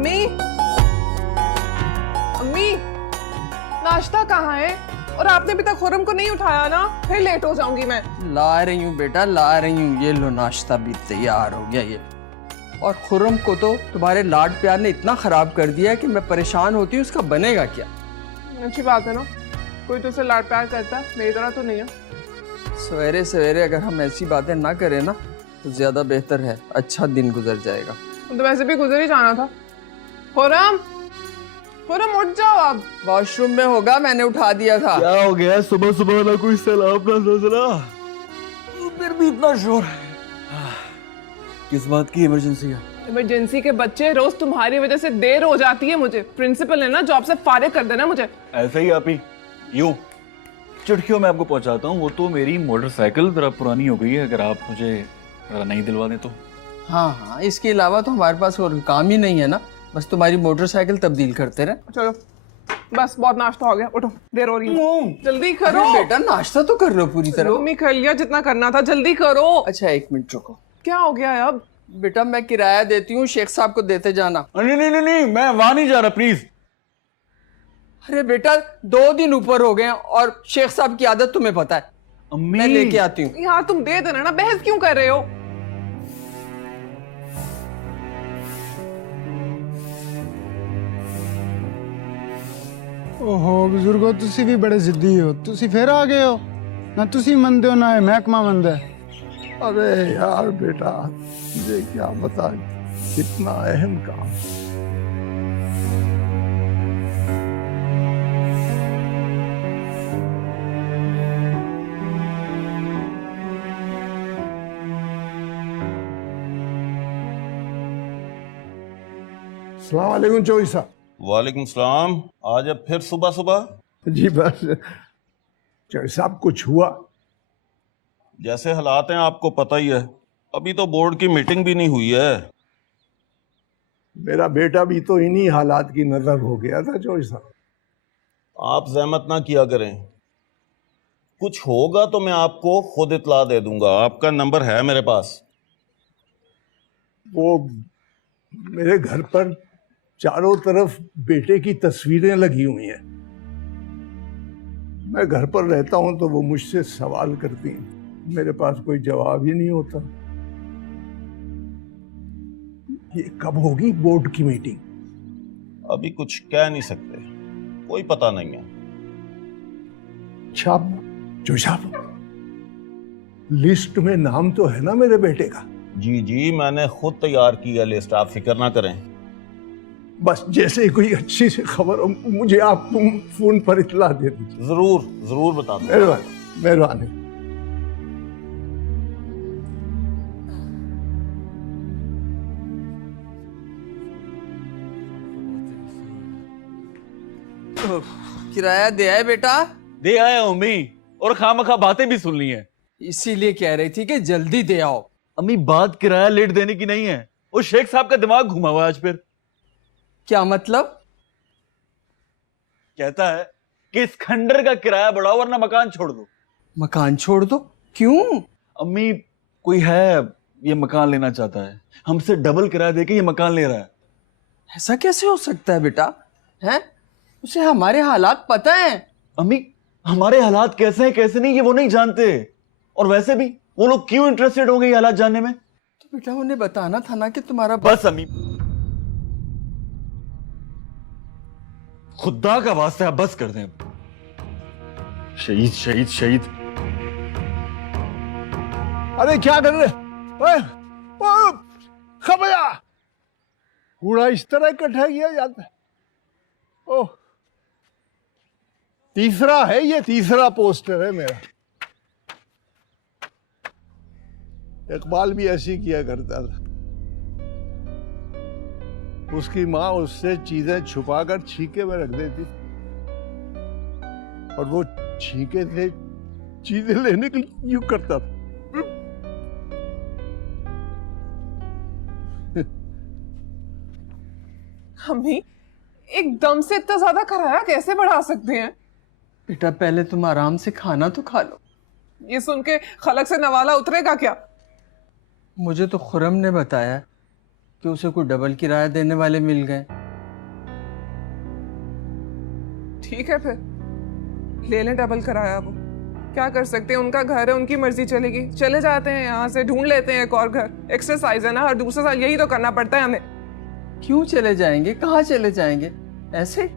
अम्मी, अम्मी, नाश्ता कहाँ है? और आपने अभी तक खुरम को नहीं उठाया ना, फिर लेट हो जाऊंगी मैं। ला रही हूँ बेटा, ला रही हूँ। ये लो, नाश्ता भी तैयार हो गया ये। और खुरम को तो तुम्हारे लाड प्यार ने इतना खराब कर दिया है कि मैं परेशान होती हूँ, उसका बनेगा क्या? अच्छी बात है ना, कोई तो उसे लाड प्यार करता है, मेरी तरह तो नहीं है। सवेरे सवेरे अगर हम ऐसी बातें ना करें ना तो ज्यादा बेहतर है, अच्छा दिन गुजर जाएगा। तो वैसे भी गुजर ही जाना था। खुरम, खुरम उठ जाओ अब। वॉशरूम में होगा, मैंने उठा दिया था। क्या हो गया? सुबह सुबह ना कोई सैलाब ना नजरा, फिर भी इतना शोर। किस बात की इमरजेंसी है? इमरजेंसी के बच्चे, रोज तुम्हारी वजह से देर हो जाती है मुझे। प्रिंसिपल ने ना जॉब से फारिग कर देना मुझे। ऐसे ही आप ही यूं चुटकियों में आपको पहुंचाता हूँ। वो तो मेरी मोटरसाइकिल जरा पुरानी हो गई है, अगर आप मुझे जरा नई दिलवा दें तो। हाँ हाँ, इसके अलावा तो हमारे पास और काम ही नहीं है ना, बस तुम्हारी मोटरसाइकिल तब्दील करते रहे। चलो बस, बहुत नाश्ता हो गया, उठो, देर हो रही है, जल्दी करो। बेटा नाश्ता तो कर लो पूरी तरह। मम्मी कर लिया जितना करना था, जल्दी करो। अच्छा 1 मिनट रुको। क्या हो गया है अब? बेटा मैं किराया देती हूँ, शेख साहब को देते जाना। नहीं नहीं नहीं नहीं, मैं वहां नहीं जा रहा, प्लीज। अरे बेटा 2 दिन ऊपर हो गए हैं और शेख साहब की आदत तुम्हें पता है। अम्मी मैं लेके आती हूँ। यार तुम दे देना ना, बहस क्यों कर रहे हो? ओहो बुजुर्गो, तुसी भी बड़े जिद्दी हो। तुसी फिर आ गए हो ना? तुसी मंदे हो ना, महकमा मंदा है। अरे यार बेटा, मुझे क्या बता, कितना अहम काम। अस्सलाम वालेकुम चौधरी साहब। वालेकुम सलाम। आज अब फिर सुबह सुबह? जी बस चौधरी साहब, कुछ हुआ? जैसे हालात हैं आपको पता ही है, अभी तो बोर्ड की मीटिंग भी नहीं हुई है। मेरा बेटा भी तो इन्हीं हालात की नजर हो गया था चौधरी साहब। आप जहमत ना किया करें, कुछ होगा तो मैं आपको खुद इतला दे दूंगा। आपका नंबर है मेरे पास। वो मेरे घर पर चारों तरफ बेटे की तस्वीरें लगी हुई हैं। मैं घर पर रहता हूं तो वो मुझसे सवाल करती हैं, मेरे पास कोई जवाब ही नहीं होता। ये कब होगी बोर्ड की मीटिंग? अभी कुछ कह नहीं सकते, कोई पता नहीं है। अच्छा जो साहब, लिस्ट में नाम तो है ना मेरे बेटे का? जी जी, मैंने खुद तैयार किया लिस्ट, आप फिक्र ना करें। बस जैसे ही कोई अच्छी सी खबर हो मुझे आप फोन पर इतला दे दीजिए। जरूर जरूर बता दूंगा। मेहरबानी मेहरबानी। किराया दे आए बेटा? दे आए अम्मी, और खामखा बातें भी सुन ली हैं। इसीलिए कह रही थी कि जल्दी दे आओ। अम्मी बात किराया लेट देने की नहीं है, वो शेख साहब का दिमाग घुमा हुआ है आज। फिर क्या मतलब? कहता है कि इस खंडर का किराया बढ़ाओ वरना मकान छोड़ दो। मकान छोड़ दो? क्यों? अम्मी कोई है, ये मकान लेना चाहता है, हमसे डबल किराया देके ये मकान ले रहा है। ऐसा कैसे हो सकता है बेटा? हैं? उसे हमारे हालात पता है। अम्मी हमारे हालात कैसे हैं कैसे नहीं ये वो नहीं जानते, और वैसे भी वो लोग क्यों इंटरेस्टेड होंगे ये हालात जानने में? तो बेटा उन्हें बताना था ना कि तुम्हारा बस अम्मी, खुदा का वास्ता है, बस कर दें। शहीद शहीद शहीद। अरे क्या कर रहे? ओए, ओए, खबया कूड़ा इस तरह इकट्ठा किया जाता है? ओह, तीसरा है ये, तीसरा पोस्टर है मेरा। इकबाल भी ऐसी किया करता था। उसकी माँ उससे चीजें छुपाकर छीके में रख देती और वो छीके से चीजें लेने के लिए यूं करता था। अम्मी, एकदम से इतना ज्यादा किराया कैसे बढ़ा सकते हैं? बेटा पहले तुम आराम से खाना तो खा लो। ये सुन के खलक से नवाला उतरेगा क्या? मुझे तो खुरम ने बताया कि उसे कोई डबल किराया देने वाले मिल गए। ठीक है फिर ले लें डबल किराया। वो क्या कर सकते हैं, उनका घर है, उनकी मर्जी चलेगी, चले जाते हैं यहाँ से, ढूंढ लेते हैं एक और घर। एक्सरसाइज है ना, हर दूसरे साल यही तो करना पड़ता है हमें। क्यों चले जाएंगे, कहाँ चले जाएंगे ऐसे?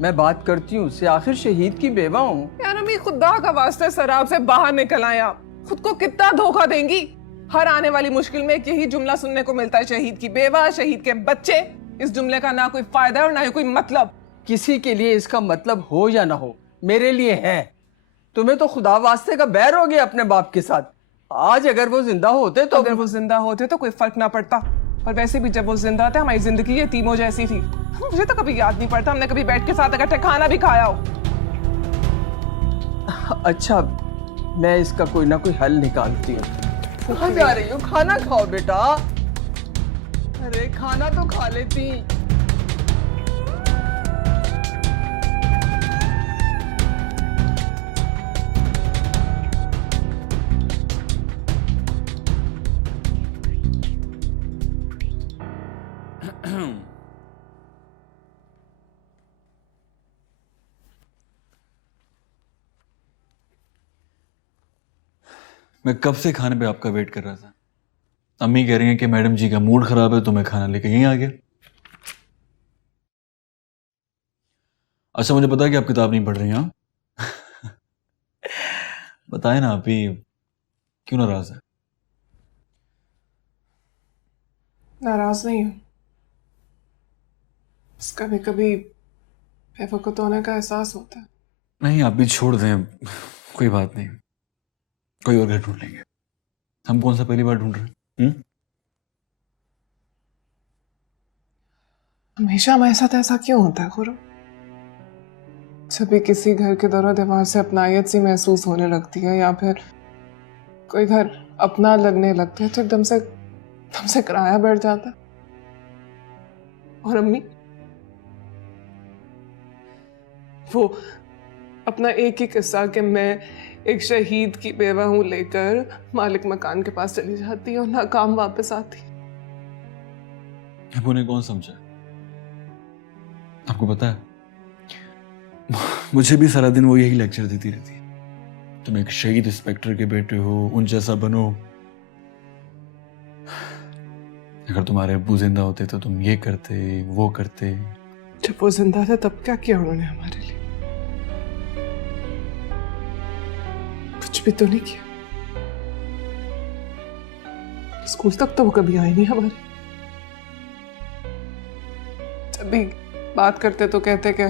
मैं बात करती हूँ उससे, आखिर शहीद की बेवा हूँ। यार अम्मी खुदा का वास्ते शराब से बाहर निकल आए आप। खुद को कितना धोखा देंगी। हर आने वाली मुश्किल में एक यही जुमला सुनने को मिलता है, शहीद की बेवा, शहीद के बच्चे। इस जुमले का ना कोई फायदा और ना ही कोई मतलब। किसी के लिए इसका मतलब हो या ना हो, मेरे लिए है। तुम्हें तो खुदा वास्ते का बैर हो गया अपने बाप के साथ। आज अगर वो जिंदा होते तो अगर वो जिंदा होते तो कोई फर्क ना पड़ता, और वैसे भी जब वो जिंदा थे हमारी जिंदगी ये तीमों जैसी थी। मुझे तो कभी याद नहीं पड़ता हमने कभी बैठ के साथ इकट्ठे खाना भी खाया हो। अच्छा, मैं इसका कोई ना कोई हल निकालती हूँ। कहाँ जा रही हो? खाना खाओ बेटा। अरे खाना तो खा लेती। मैं कब से खाने पे आपका वेट कर रहा था। अम्मी कह रही हैं कि मैडम जी का मूड खराब है तो मैं खाना लेके यहीं आ गया। अच्छा, मुझे पता है कि आप किताब नहीं पढ़ रही हैं। हाँ? बताएं ना, आप ही क्यों नाराज है? नाराज नहीं हूँ, बस कभी कभी बेवकूफ होने का एहसास होता है। नहीं, आप भी छोड़ दें, कोई बात नहीं, कोई और घर ढूंढ लेंगे। हम कौन सा पहली बार ढूंढ रहे हैं? हमेशा हमारे साथ ऐसा क्यों होता है खुरम? जब भी किसी घर के दौरा दीवार से अपनायत सी महसूस होने लगती है या फिर कोई घर अपना लगने लगता है तो एकदम से किराया बढ़ जाता है। और अम्मी वो अपना एक ही किस्सा कि मैं एक शहीद की बेवा हूं लेकर मालिक मकान के पास चली जाती है और नाकाम वापस आती। अब उन्हें कौन समझा? आपको पता है, मुझे भी सारा दिन वो यही लेक्चर देती रहती है, तुम एक शहीद इंस्पेक्टर के बेटे हो, उन जैसा बनो। अगर तुम्हारे अब्बू जिंदा होते तो तुम ये करते, वो करते। जब वो जिंदा थे तब क्या किया उन्होंने हमारे लिए? कुछ भी तो नहीं किया। स्कूल तक तो वो कभी आए नहीं हमारे। जब भी बात करते तो कहते कि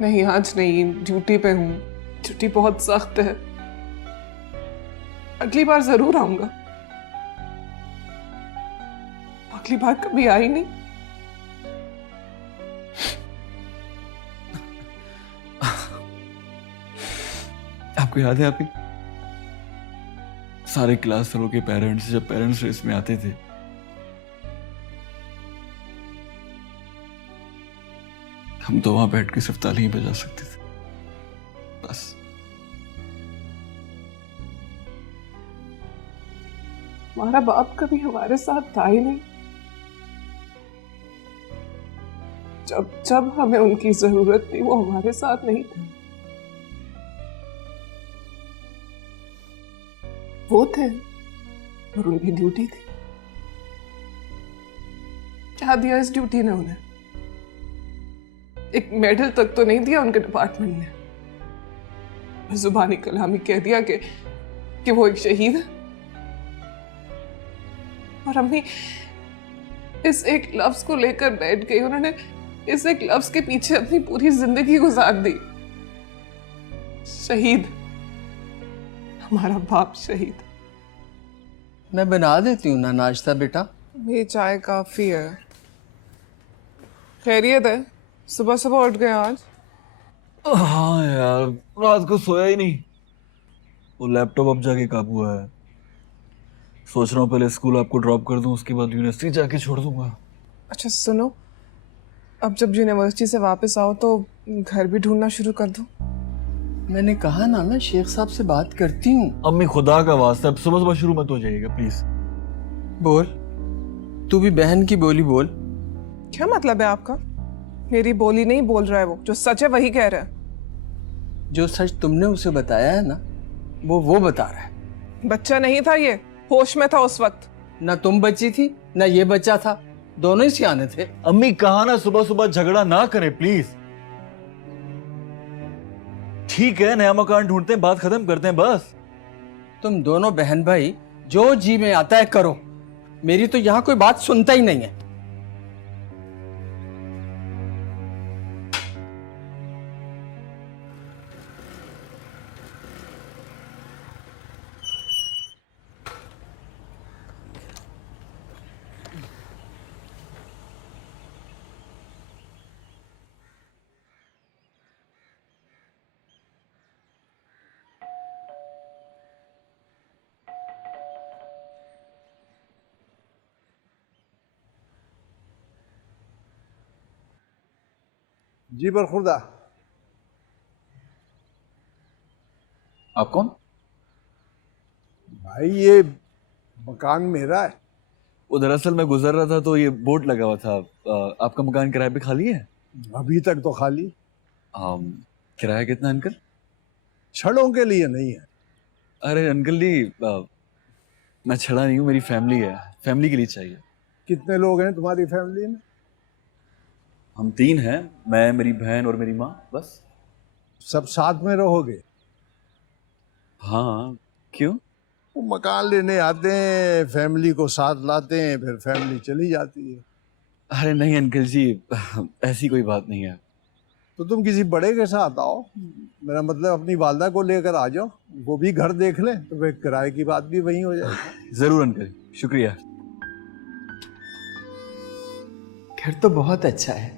नहीं आज नहीं, ड्यूटी पे हूं, ड्यूटी बहुत सख्त है, अगली बार जरूर आऊंगा। अगली बार कभी आई नहीं। आपको याद है, आप ही सारे क्लास फेलो के पेरेंट्स जब पेरेंट्स रेस में आते थे, हम तो वहां बैठ के सिर्फ ताली ही बजा सकते थे, बस। हमारा बाप कभी हमारे साथ था ही नहीं। जब जब हमें उनकी जरूरत थी वो हमारे साथ नहीं थे। वो थे और उनकी ड्यूटी थी। क्या दिया इस ड्यूटी ने उन्हें? एक मेडल तक तो नहीं दिया उनके डिपार्टमेंट ने। जुबानी कलामी कह दिया कि वो एक शहीद है। और अम्मी इस एक लफ्ज को लेकर बैठ गई। उन्होंने इस एक लफ्ज के पीछे अपनी पूरी जिंदगी गुजार दी। शहीद, हमारा बाप शहीद। मैं बना देती हूँ ना नाश्ता बेटा। ये चाय काफी है। खैरियत है? सुबह सुबह उठ गए आज? हाँ यार, रात को सोया ही नहीं। वो लैपटॉप अब जाके काबू है। सोच रहा हूँ पहले स्कूल आपको ड्रॉप कर दूं, उसके बाद यूनिवर्सिटी जाके छोड़ दूंगा। अच्छा सुनो, अब जब यूनिवर्सिटी से वापस आओ तो घर भी ढूंढना शुरू कर दो। मैंने कहा ना, मैं शेख साहब से बात करती हूँ। अम्मी खुदा का वास्ता अब सुबह सुबह शुरू मत हो जाइएगा प्लीज। बोल। तू भी बहन की बोली बोल। क्या मतलब है आपका? मेरी बोली नहीं बोल रहा है, वो जो सच है वही कह रहा है। जो सच तुमने उसे बताया है ना, वो बता रहा है। बच्चा नहीं था ये, होश में था उस वक्त। ना तुम बच्ची थी ना ये बच्चा था, दोनों ही सियाने थे। अम्मी कहा ना सुबह सुबह झगड़ा ना करें प्लीज। ठीक है, नया मकान ढूंढते हैं, बात खत्म करते हैं बस। तुम दोनों बहन भाई जो जी में आता है करो, मेरी तो यहां कोई बात सुनता ही नहीं है। जी बरखुर्दा। आप कौन? भाई ये मकान मेरा है। वो दरअसल मैं गुजर रहा था तो ये बोर्ड लगा हुआ था, आपका मकान किराए पे खाली है? अभी तक तो खाली। किराया कितना अंकल? छड़ों के लिए नहीं है। अरे अंकल जी, मैं छड़ा नहीं हूँ, मेरी फैमिली है, फैमिली के लिए चाहिए। कितने लोग हैं तुम्हारी फैमिली में? हम 3 हैं, मैं, मेरी बहन और मेरी माँ, बस। सब साथ में रहोगे? हाँ, क्यों? वो मकान लेने आते हैं, फैमिली को साथ लाते हैं, फिर फैमिली चली जाती है। अरे नहीं अंकल जी, ऐसी कोई बात नहीं है। तो तुम किसी बड़े के साथ आओ, मेरा मतलब अपनी वालदा को लेकर आ जाओ, वो भी घर देख ले, तो फिर किराए की बात भी वहीं हो जाएगी। जरूर अंकल, शुक्रिया। घर तो बहुत अच्छा है,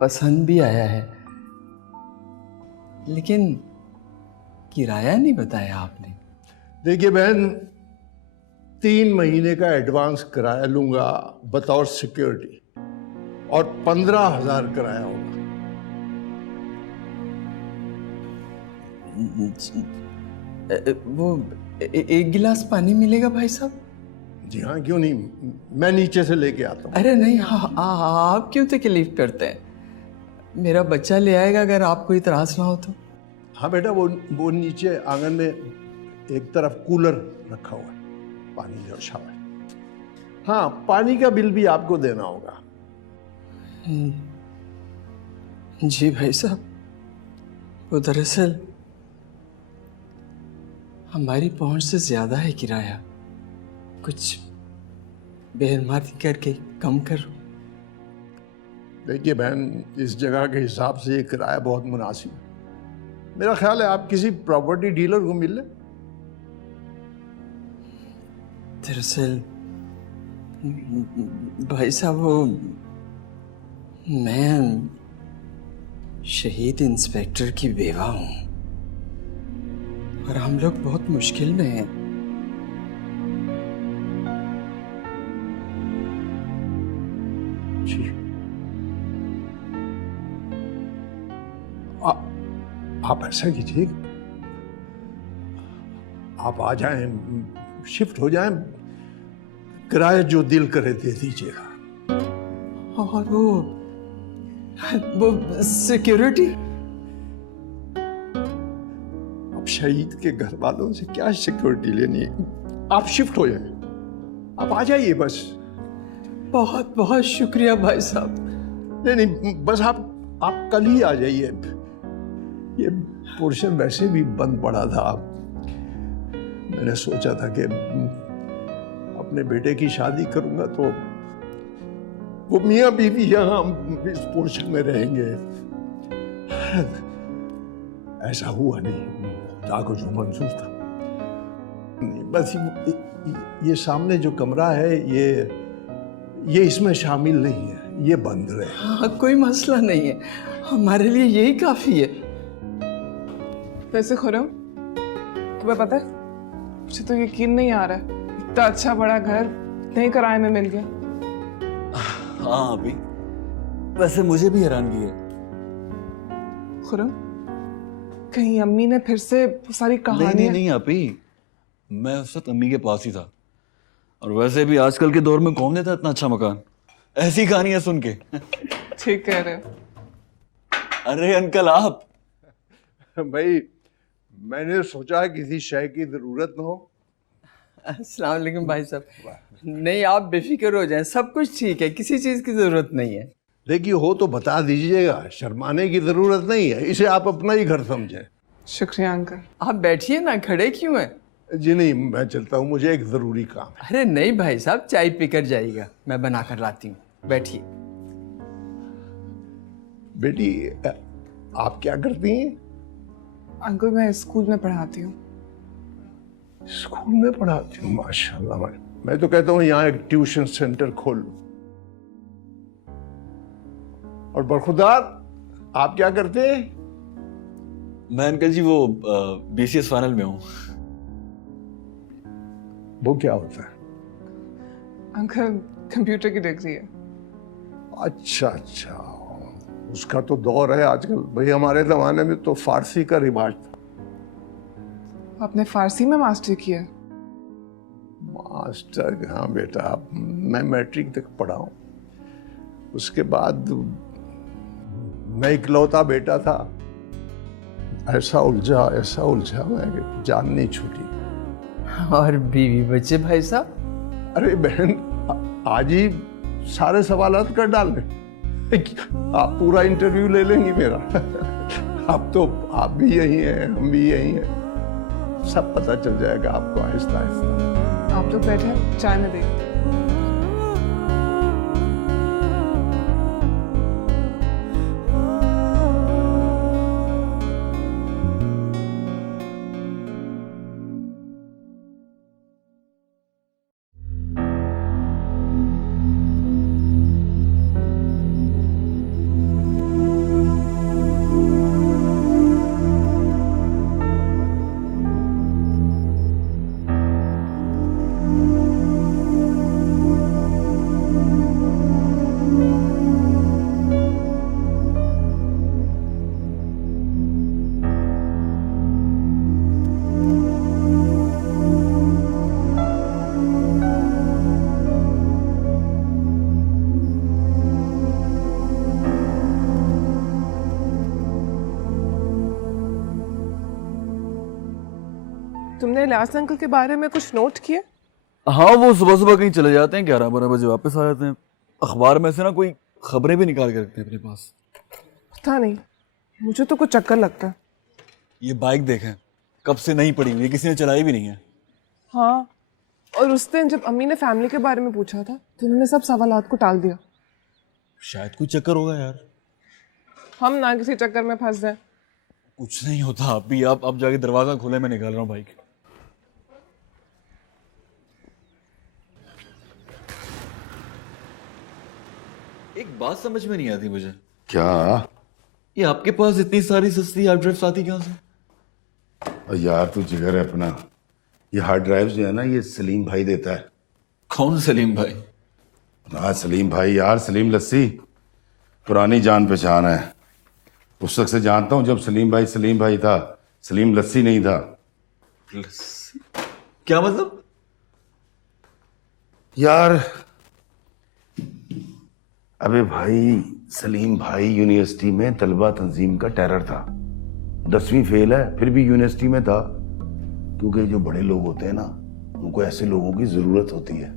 पसंद भी आया है, लेकिन किराया नहीं बताया आपने। देखिए बहन, 3 महीने का एडवांस किराया लूंगा बतौर सिक्योरिटी, और 15,000 किराया होगा। वो एक गिलास पानी मिलेगा भाई साहब? जी हाँ, क्यों नहीं, मैं नीचे से लेके आता हूँ। अरे नहीं, आप क्यों तकलीफ करते हैं? मेरा बच्चा ले आएगा अगर आपको इतराज ना हो तो। हाँ बेटा, वो नीचे आंगन में एक तरफ कूलर रखा हुआ है, पानी और शावर। हाँ, पानी का बिल भी आपको देना होगा। जी भाई साहब, वो दरअसल हमारी पहुंच से ज्यादा है किराया, कुछ बेरहमी करके कम करो। देखिए बहन, इस जगह के हिसाब से ये किराया बहुत मुनासिब है। मेरा ख्याल है आप किसी प्रॉपर्टी डीलर को मिल लें। दरअसल भाई साहब, वो मैं शहीद इंस्पेक्टर की बेवा हूं और हम लोग बहुत मुश्किल में हैं। जी, आप ऐसा कीजिए, आप आ जाएं, शिफ्ट हो जाएं, किराया जो दिल करे दे दीजिएगा। और वो सिक्योरिटी? अब शहीद के घर वालों से क्या सिक्योरिटी लेनी है? आप शिफ्ट हो जाएं, आप आ जाइए बस। बहुत बहुत शुक्रिया भाई साहब। नहीं, बस आप कल ही आ जाइए। ये पोर्शन वैसे भी बंद पड़ा था, मैंने सोचा था कि अपने बेटे की शादी करूंगा तो वो मियाँ बीवी यहाँ इस पोर्शन में रहेंगे। ऐसा हुआ नहीं, खुदा को जो मंजूर था। बस ये सामने जो कमरा है, ये इसमें शामिल नहीं है, ये बंद रहे। हाँ, कोई मसला नहीं है, हमारे लिए यही काफी है। वैसे खुरम, तुम्हें पता है, मुझे तो यकीन नहीं आ रहा है, इतना अच्छा बड़ा घर इतने ही किराए में मिल गया। हाँ अभी, वैसे मुझे भी हैरानगी है। खुरम, कहीं अम्मी ने फिर से वो सारी कहानी? नहीं आपी, मैं उस वक्त अम्मी के पास ही था। और वैसे भी आजकल के दौर में कौन देता इतना अच्छा मकान, ऐसी कहानियां सुन के। ठीक कह रहे हो। अरे अंकल आप। भाई मैंने सोचा किसी शय की जरूरत न हो। अस्सलाम वालेकुम भाई साहब। नहीं, आप बेफिक्र हो जाएं, सब कुछ ठीक है, किसी चीज़ की ज़रूरत नहीं है। देखिए हो तो बता दीजिएगा, शर्माने की जरूरत नहीं है, इसे आप अपना ही घर समझें। शुक्रिया अंकल। आप बैठिए ना, खड़े क्यों हैं? जी नहीं, मैं चलता हूँ, मुझे एक जरूरी काम है। अरे नहीं भाई साहब, चाय पीकर जाइएगा, मैं बना कर लाती हूँ, बैठिए। बेटी आप क्या करती हैं? अंकल मैं स्कूल में पढ़ाती हूँ। स्कूल में पढ़ाती हूँ, माशाल्लाह। मैं तो कहता हूँ यहाँ एक ट्यूशन सेंटर खोल लूं। और बरखुदार आप क्या करते हैं? मैं अंकल जी वो BCS फाइनल में हूँ। वो क्या होता है? अंकल कंप्यूटर की डिग्री है। अच्छा अच्छा, उसका तो दौर है आजकल। भाई हमारे जमाने में तो फारसी का रिवाज था। आपने फारसी में मास्टर किया? मास्टर? हाँ बेटा, मैं मैट्रिक तक पढ़ा हूँ। उसके बाद मैं इकलौता बेटा था, ऐसा उलझा मैं जान नहीं छूटी। और बीवी बच्चे भाई साहब? अरे बहन, आज ही सारे सवालात कर डालने। आप पूरा इंटरव्यू ले लेंगी मेरा। अब तो आप भी यही हैं, हम भी यही हैं, सब पता चल जाएगा आपको आहिस्ता आहिस्ता। आप लोग बैठे हैं, चाय में दें। तुमने इलियास अंकल के बारे में कुछ नोट किया? हाँ, वो सुबह सुबह कहीं चले जाते हैं, 11-12 बजे वापस आ जाते हैं। अखबार में से ना कोई खबरें भी निकाल के रखते हैं अपने पास। पता नहीं, मुझे तो कुछ चक्कर लगता है। ये बाइक देखें, कब से नहीं पड़ी हुई, किसी ने चलाई भी नहीं है। हाँ, और उस दिन जब अम्मी ने फैमिली के बारे में पूछा था तो उन्होंने सब सवालात को टाल दिया। शायद कोई चक्कर होगा यार। हम ना किसी चक्कर में फंस जाए। कुछ नहीं होता, आप भी आप जाके दरवाजा खोले, मैं निकाल रहा हूँ बाइक। एक बात समझ में नहीं आती मुझे। क्या? ये आपके पास इतनी सारी सस्ती हार्ड ड्राइव्स आती कहाँ से? और यार तू जिगर है अपना। ये हार्ड ड्राइव जो है ना, ये सलीम भाई देता है। कौन सलीम भाई? हाँ सलीम भाई यार, सलीम लस्सी, पुरानी जान पहचान है। उस वक्त से जानता हूँ जब सलीम भाई था, सलीम लस्सी नहीं था। लस्सी? क्या मतलब? यार अबे भाई, सलीम भाई यूनिवर्सिटी में तलबा तंजीम का टेरर था। 10वीं फेल है फिर भी यूनिवर्सिटी में था, क्योंकि जो बड़े लोग होते हैं ना, उनको ऐसे लोगों की जरूरत होती है।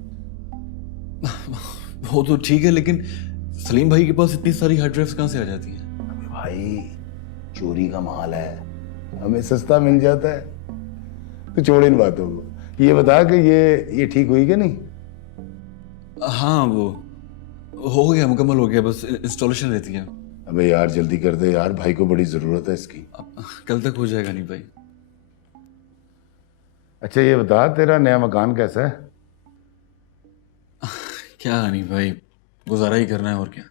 वो तो ठीक है, लेकिन सलीम भाई के पास इतनी सारी हार्ड ड्राइव्स कहाँ से आ जाती हैं? अबे भाई, चोरी का माल है, हमें सस्ता मिल जाता है। तो छोड़ इन बातों को, ये बता कि ये ठीक हुई कि नहीं? हाँ, वो हो गया, मुकम्मल हो गया, बस इंस्टॉलेशन रहती है। अबे यार जल्दी कर दे यार, भाई को बड़ी जरूरत है इसकी। अब कल तक हो जाएगा नहीं भाई। अच्छा ये बता, तेरा नया मकान कैसा है? क्या नहीं भाई, गुजारा ही करना है और क्या।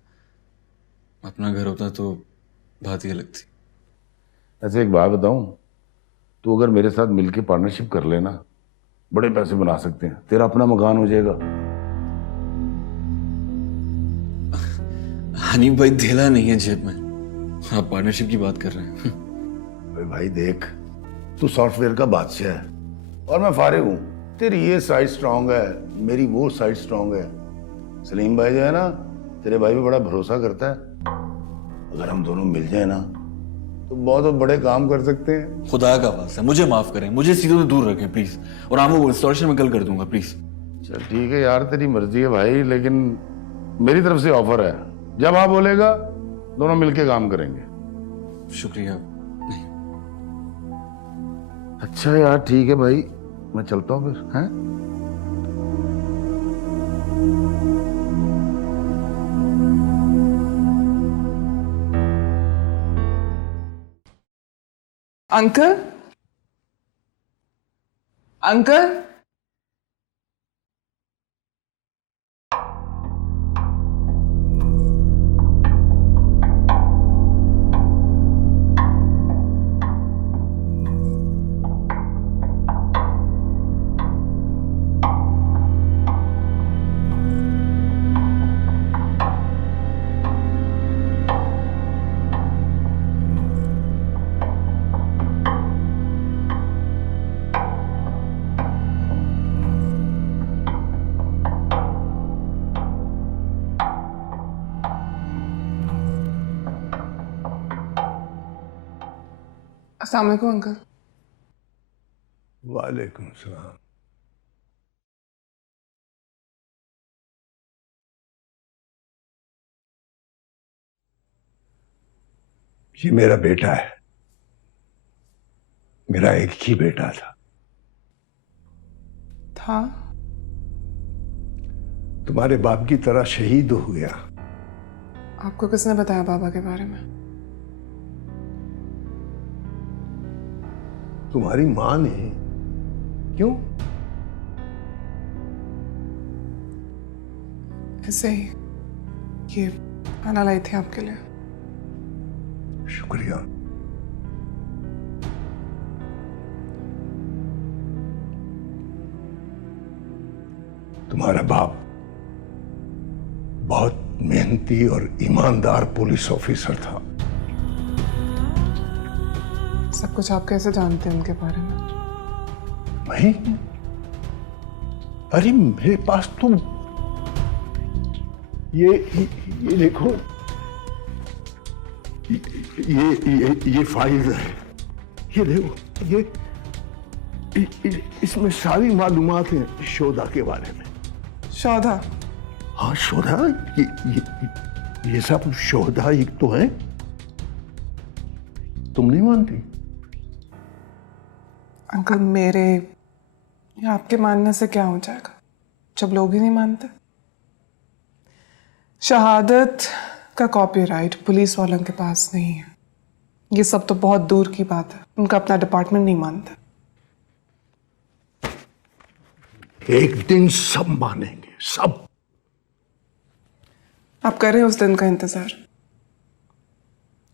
अपना घर होता तो बात ही अलग थी। ऐसे एक बात बताऊं, तू अगर मेरे साथ मिलके पार्टनरशिप कर लेना, बड़े पैसे बना सकते हैं, तेरा अपना मकान हो जाएगा। हनीफ भाई धेला नहीं है जेब में, आप पार्टनरशिप की बात कर रहे हैं। अबे भाई देख, तू सॉफ्टवेयर का बादशाह है और मैं फारिग हूं, तेरी ये साइड स्ट्रांग है, मेरी वो साइड स्ट्रांग है। सलीम भाई जो है ना, तेरे भाई पे बड़ा भरोसा करता है। अगर हम दोनों मिल जाए ना तो बहुत बड़े काम कर सकते हैं। खुदा का वास्ता मुझे माफ करें, मुझे सीधों से दूर रखें प्लीज, और आपको एक्सटॉर्शन में कल कर दूंगा प्लीज। चल ठीक है यार, तेरी मर्जी है भाई, लेकिन मेरी तरफ से ऑफर है, जब आप बोलेगा दोनों मिलके काम करेंगे। शुक्रिया। अच्छा यार ठीक है भाई, मैं चलता हूँ फिर। हैं? अंकल, अंकल, अस्सलाम वालेकुम अंकल। वालेकुम सलाम। ये मेरा बेटा है, मेरा एक ही बेटा था। तुम्हारे बाप की तरह शहीद हो गया। आपको किसने बताया बाबा के बारे में? तुम्हारी मां ने। क्यों? ऐसे ही, ये खाना लाई थी आपके लिए। शुक्रिया। तुम्हारा बाप बहुत मेहनती और ईमानदार पुलिस ऑफिसर था। सब कुछ आप कैसे जानते हैं उनके बारे में? नहीं, अरे मेरे पास तुम ये देखो, ये फाइल है, ये देखो, इसमें सारी मालूमात हैं शोधा के बारे में। शोधा? हाँ शोधा, ये सब शोधा ही तो है। तुम नहीं मानती? अंकल, मेरे या आपके मानने से क्या हो जाएगा जब लोग ही नहीं मानते? शहादत का कॉपीराइट पुलिस वालों के पास नहीं है। ये सब तो बहुत दूर की बात है, उनका अपना डिपार्टमेंट नहीं मानता। एक दिन सब मानेंगे, सब। आप कर रहे हैं उस दिन का इंतजार।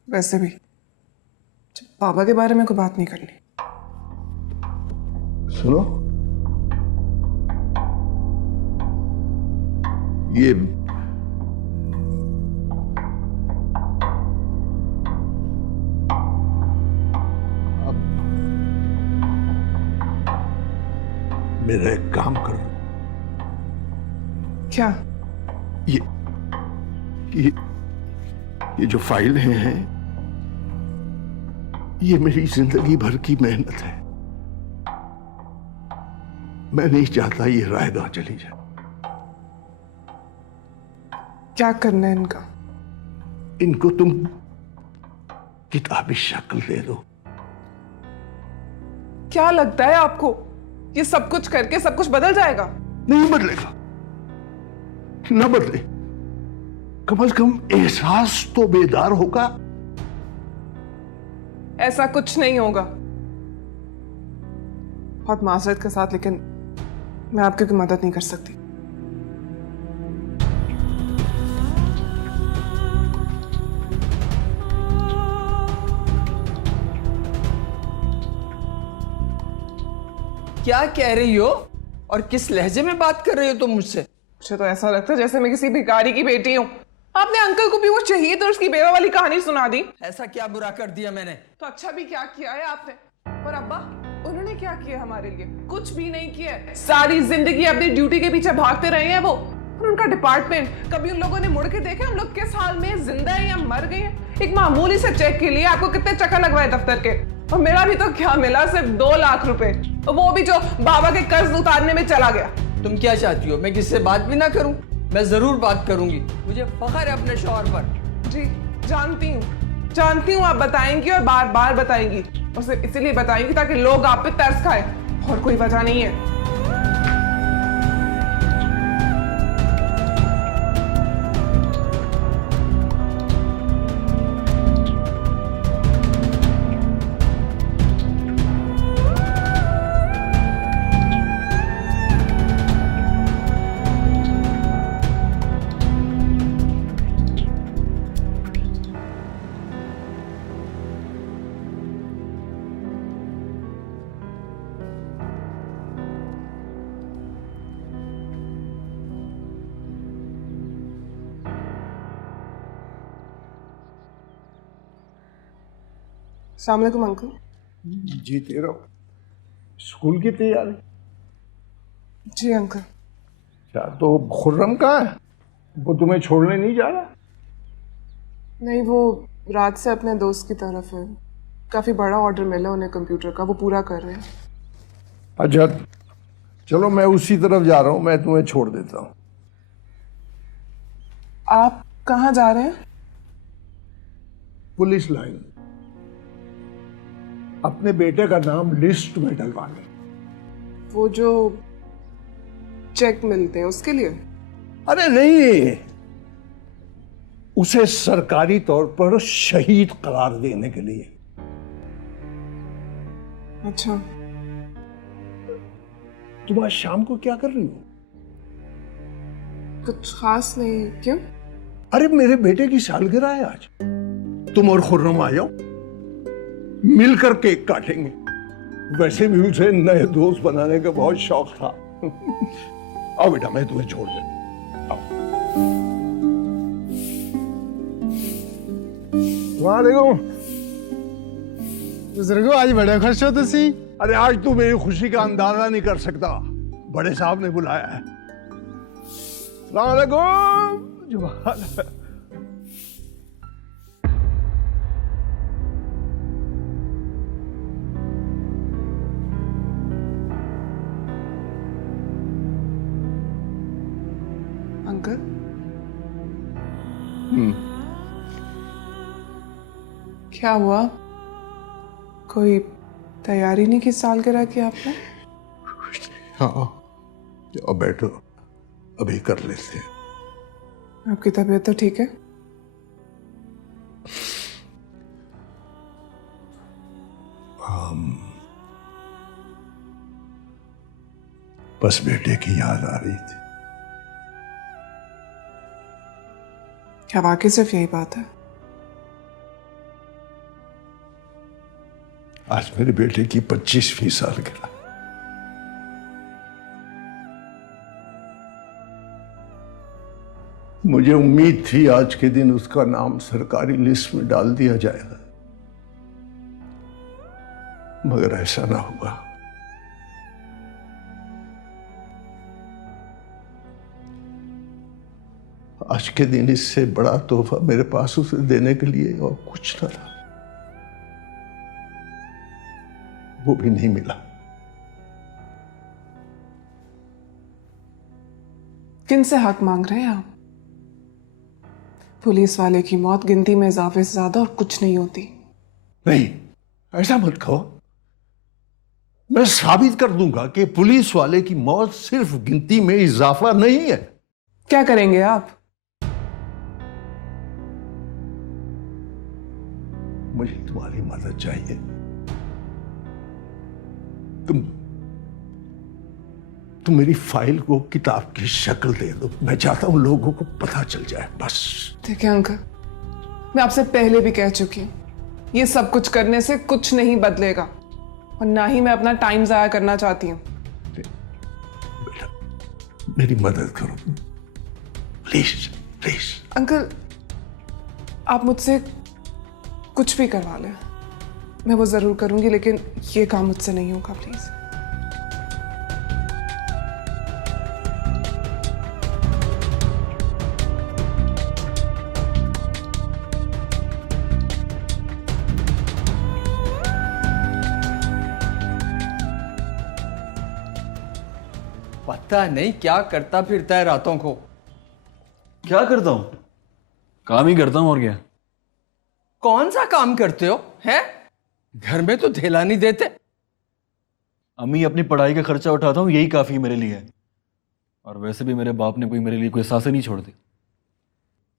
वैसे भी बाबा के बारे में कोई बात नहीं करनी। सुनो, ये अब मेरा एक काम करो। क्या? ये जो फाइलें हैं, ये मेरी जिंदगी भर की मेहनत है। मैं नहीं चाहता ये रायदा चली जाए। क्या करना है इनका? इनको तुम किताबी शक्ल दे दो। क्या लगता है आपको ये सब कुछ करके सब कुछ बदल जाएगा? नहीं बदलेगा, ना बदले। कम से कम एहसास तो बेदार होगा। ऐसा कुछ नहीं होगा। बहुत माजरत के साथ, लेकिन मैं आपकी कोई मदद नहीं कर सकती। क्या कह रही हो और किस लहजे में बात कर रही हो तुम मुझसे? मुझे तो ऐसा लगता है जैसे मैं किसी भिखारी की बेटी हूँ। आपने अंकल को भी वो शहीद और उसकी बेवा वाली कहानी सुना दी। ऐसा क्या बुरा कर दिया मैंने? तो अच्छा भी क्या किया है आपने? और अब्बा, उन्होंने क्या किया हमारे लिए? कुछ भी नहीं किया। सारी जिंदगी अपनी ड्यूटी के पीछे भागते रहे हैं वो, और उनका डिपार्टमेंट, कभी उन लोगों ने मुड़ के देखे हम लोग किस हाल में, जिंदा है या मर गए हैं? एक मामूली से चेक के लिए आपको कितने चक्कर लगवाए दफ्तर के, और मेरा भी तो क्या मिला, सिर्फ 2 लाख रुपए, वो भी जो बाबा के कर्ज उतारने में चला गया। तुम क्या चाहती हो, मैं किससे बात भी ना करूं? मैं जरूर बात करूंगी, मुझे फख्र है अपने शौहर पर। जी जानती हूँ आप बताएंगी और बार बार बताएंगी, और सिर्फ इसीलिए बताएंगी ताकि लोग आप पे तरस खाए, और कोई वजह नहीं है। अस्सलाम वालेकुम अंकल। जीते रहो। स्कूल की तैयारी? जी अंकल। अच्छा, तो खुर्रम कहाँ है? वो तुम्हें छोड़ने नहीं जा रहा? नहीं, वो रात से अपने दोस्त की तरफ है, काफी बड़ा ऑर्डर मिला उन्हें कंप्यूटर का, वो पूरा कर रहे हैं। अच्छा चलो, मैं उसी तरफ जा रहा हूँ, मैं तुम्हें छोड़ देता हूँ। आप कहाँ जा रहे हैं? Police line. अपने बेटे का नाम लिस्ट में डलवाने। वो जो चेक मिलते हैं उसके लिए? अरे नहीं, उसे सरकारी तौर पर शहीद करार देने के लिए। अच्छा। तुम आज शाम को क्या कर रही हो? कुछ खास नहीं। क्यों? अरे मेरे बेटे की सालगिरह है आज, तुम और खुर्रम आ जाओ, मिलकर केक काटेंगे। वैसे भी उसे नए दोस्त बनाने का बहुत शौक था। आओ बेटा, मैं तुम्हें छोड़ देता हूं। वालेकुम। बुजुर्गो आज बड़े खुश हो तुसी। अरे आज तू मेरी खुशी का अंदाजा नहीं कर सकता, बड़े साहब ने बुलाया है। अस्सलाम वालेकुम। जुबान। अंकल, क्या हुआ? कोई तैयारी नहीं की सालगिरह की आपने? हाँ, अब बैठो, अभी कर लेते हैं। आपकी तबीयत तो ठीक है? बस बेटे की याद आ रही थी। क्या वाकई सिर्फ यही बात है? आज मेरे बेटे की 25वीं सालगिरह। मुझे उम्मीद थी आज के दिन उसका नाम सरकारी लिस्ट में डाल दिया जाएगा, मगर ऐसा ना हुआ। आज के दिन इससे बड़ा तोहफा मेरे पास उसे देने के लिए और कुछ न था, वो भी नहीं मिला। किन से हक मांग रहे हैं आप? पुलिस वाले की मौत गिनती में इजाफे से ज्यादा और कुछ नहीं होती। नहीं, ऐसा मत कहो। मैं साबित कर दूंगा कि पुलिस वाले की मौत सिर्फ गिनती में इजाफा नहीं है। क्या करेंगे आप? मुझे तुम्हारी मदद चाहिए। तुम मेरी फाइल को किताब की शक्ल दे दो। मैं चाहता हूं लोगों को पता चल जाए, बस। ठीक है अंकल, मैं आपसे पहले भी कह चुकी हूँ, ये सब कुछ करने से कुछ नहीं बदलेगा, और ना ही मैं अपना टाइम जाया करना चाहती हूँ। बेटा, मेरी मदद करो प्लीज, प्लीज। अंकल, आप मुझसे कुछ भी करवा लें, मैं वो ज़रूर करूँगी, लेकिन ये काम मुझसे नहीं होगा, प्लीज़। पता नहीं क्या करता फिरता है रातों को। क्या करता हूँ? काम ही करता हूँ, और क्या। कौन सा काम करते हो हैं? घर में तो धेला नहीं देते। अम्मी, अपनी पढ़ाई का खर्चा उठाता हूँ, यही काफी मेरे लिए है। और वैसे भी मेरे बाप ने मेरे लिए कोई सांसें नहीं छोड़ दी।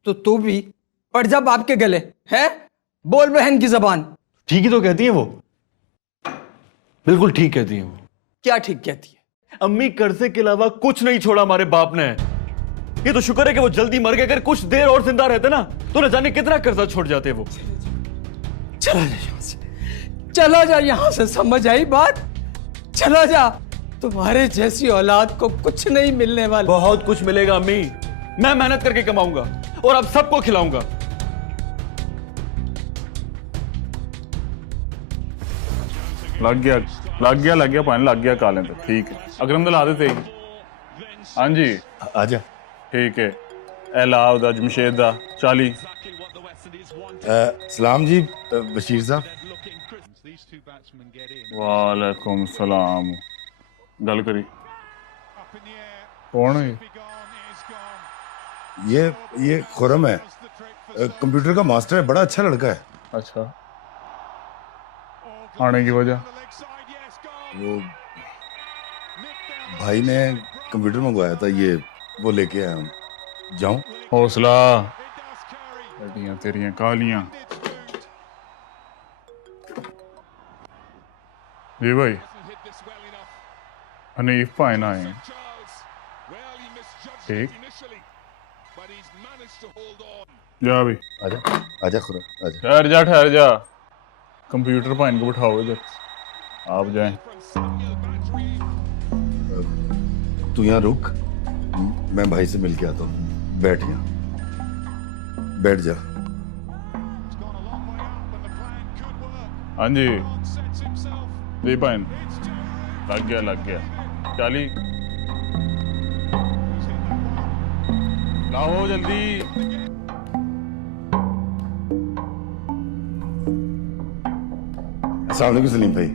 तो तू भी पड़ जा बाप के गले, हैं? बोल बहन की जबान। ठीक ही तो कहती है वो, बिल्कुल ठीक कहती है वो। क्या ठीक कहती है? अम्मी, कर्जे के अलावा कुछ नहीं छोड़ा हमारे बाप ने। ये तो शुक्र है कि वो जल्दी मर गए, अगर कुछ देर और जिंदा रहते ना तो न जाने कितना कर्जा छोड़ जाते वो। चला जा यहां से, चला जा यहां से, समझ आई बात? चला जा, तुम्हारे जैसी औलाद को कुछ नहीं मिलने वाला। बहुत कुछ मिलेगा अम्मी, मैं मेहनत करके कमाऊंगा और अब सबको खिलाऊंगा। लग गया पानी लग गया कालें पे। ठीक है अकरम दल आदत है। हाँ जी आजा। ठीक है। एलाव दा जमशेद दा 40। सलाम जी बशीर साहब। वालेकुम सलाम। गल करी कौन है? ये खुरम है, कंप्यूटर का मास्टर है, बड़ा अच्छा लड़का है। अच्छा, आने की वजह? वो भाई ने कंप्यूटर मंगवाया था, ये वो लेके आया हूँ। जाऊं? हौसला, हड्डियां तेरियां कालियां। जी भाई, हनीफ भाई ना आए। ठीक, जा भाई। आजा आजा खुरम आजा। ठहर जा। कंप्यूटर भाई को बिठाओ इधर, आप जाएं। तू यहाँ रुक, मैं भाई से मिल के आता हूँ। बैठ यहाँ, बैठ जा। हाँ जी जी भाई, लग गया 40। लाओ जल्दी। अस्सलाम वालेकुम सलीम भाई।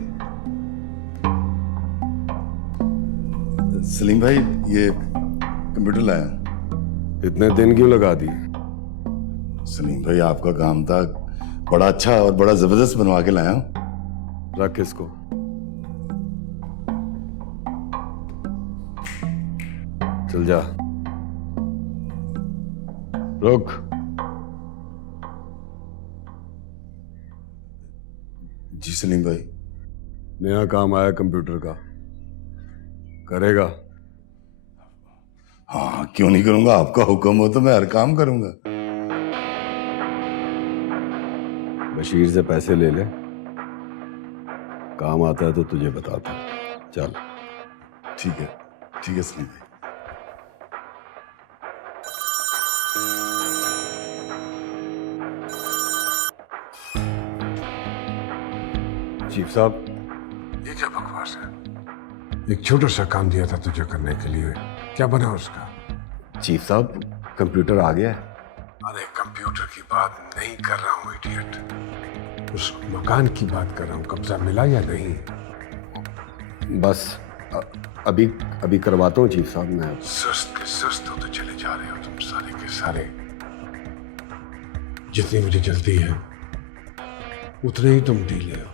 सलीम भाई, ये कंप्यूटर लाया। इतने दिन क्यों लगा दिए? सलीम भाई, आपका काम था, बड़ा अच्छा और बड़ा जबरदस्त बनवा के लाया हूं। रख इसको। चल जा। रुक। जी सलीम भाई। नया काम आया कंप्यूटर का, करेगा? हाँ, क्यों नहीं करूंगा, आपका हुक्म हो तो मैं हर काम करूंगा। बशीर से पैसे ले ले, काम आता है तो तुझे बताता हूं। चल। ठीक है सलीम भाई। चीफ साहब, ये क्या बकवास है? एक छोटा सा काम दिया था तुझे करने के लिए, क्या बना उसका? चीफ साहब, कंप्यूटर आ गया है। अरे कंप्यूटर की बात नहीं कर रहा हूँ इडियट, उस मकान की बात कर रहा हूँ। कब्जा मिला या नहीं? बस अभी करवाता हूँ चीफ साहब। मैं सुस्त के सुस्त होते चले जा रहे हो तुम सारे के सारे। जितनी मुझे जल्दी है उतने ही तुम ढीले हो।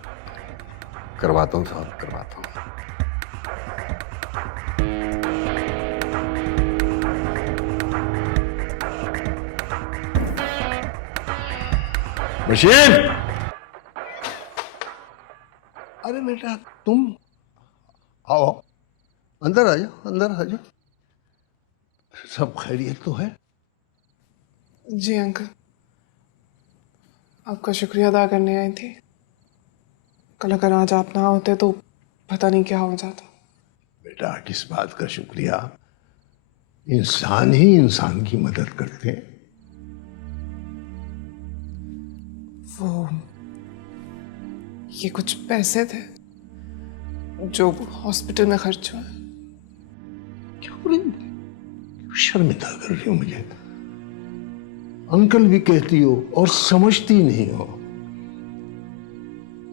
करवाता हूँ साहब, करवाता हूँ। बशीर! अरे बेटा तुम आओ, अंदर आ जाओ। सब खैरियत तो है? जी अंकल, आपका शुक्रिया अदा करने आई थी। कल अगर आज आप ना होते तो पता नहीं क्या हो जाता। बेटा किस बात का शुक्रिया, इंसान ही इंसान की मदद करते हैं। ये कुछ पैसे थे जो हॉस्पिटल में खर्च हुए। क्यों शर्मिंदा कर रही हो मुझे? अंकल भी कहती हो और समझती नहीं हो।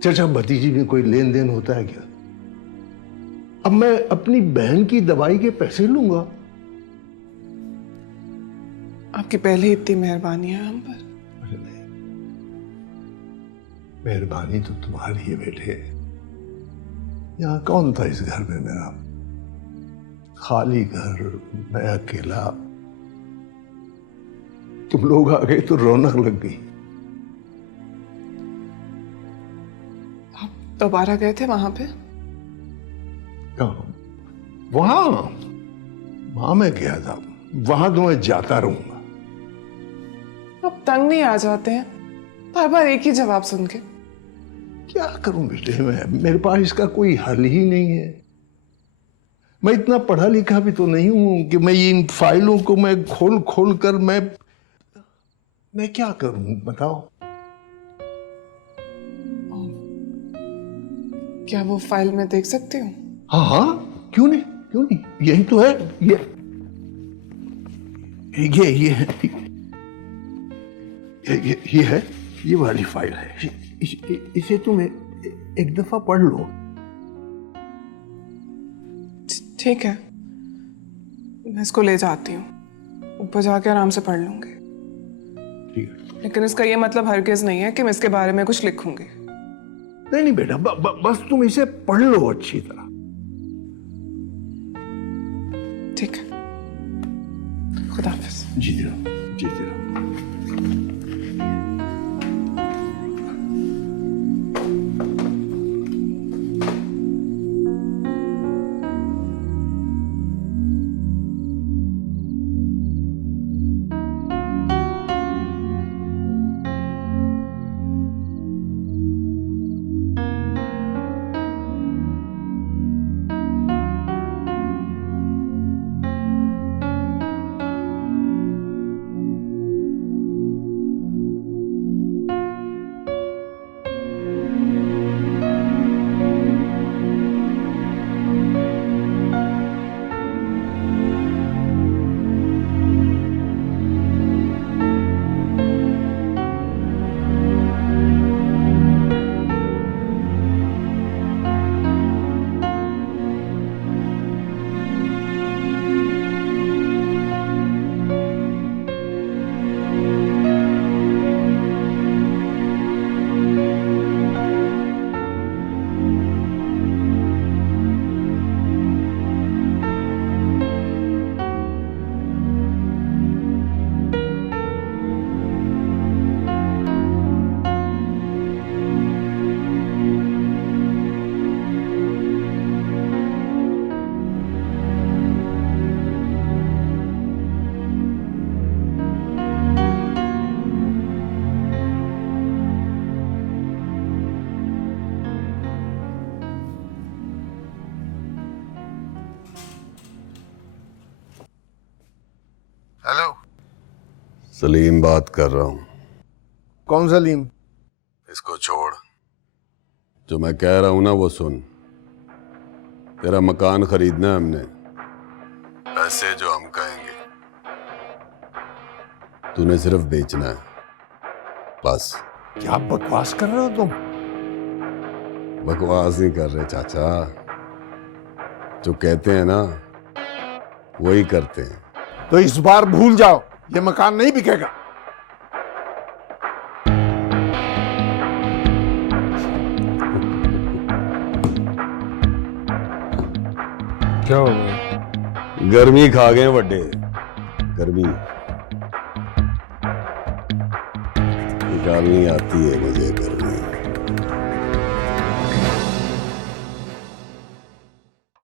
चाचा भतीजी में कोई लेन देन होता है क्या? अब मैं अपनी बहन की दवाई के पैसे लूंगा? आपकी पहले इतनी मेहरबानी है हम पर। अरे नहीं, मेहरबानी तो तुम्हारी है बेटे। यहां कौन था इस घर में मेरा? खाली घर, मैं अकेला। तुम लोग आ गए तो रौनक लग गई। आप दोबारा गए थे वहां पे? वहां मैं गया था। वहां तो मैं जाता रहूंगा। आप तंग नहीं आ जाते हैं बार बार एक ही जवाब सुन के? क्या करूं बेटे मैं? मेरे पास इसका कोई हल ही नहीं है। मैं इतना पढ़ा लिखा भी तो नहीं हूं कि मैं इन फाइलों को मैं खोल खोल कर मैं क्या करूं बताओ? क्या वो फाइल मैं देख सकती हूँ? हाँ हाँ, क्यों नहीं, क्यों नहीं। यही तो है। ये है, ये वाली फाइल है। इसे तुम एक दफा पढ़ लो। ठीक है, मैं इसको ले जाती हूँ, ऊपर जाके आराम से पढ़ लूंगी। ठीक है। लेकिन इसका ये मतलब हरगिज नहीं है कि मैं इसके बारे में कुछ लिखूंगी। नहीं बेटा, बस तुम इसे पढ़ लो अच्छी तरह। ठीक है, खुदा हाफिज। जीते रहो, जीते रहो। हेलो सलीम बात कर रहा हूँ। कौन सलीम? इसको छोड़, जो मैं कह रहा हूं ना वो सुन। तेरा मकान खरीदना है हमने, पैसे जो हम कहेंगे, तूने सिर्फ बेचना है बस। क्या बकवास कर रहे हो तुम? बकवास नहीं कर रहे चाचा, जो कहते हैं ना वही करते हैं। तो इस बार भूल जाओ, ये मकान नहीं बिकेगा। क्या हो गया? गर्मी खा गए वड्डे, गर्मी निकालनी आती है मुझे गर्मी।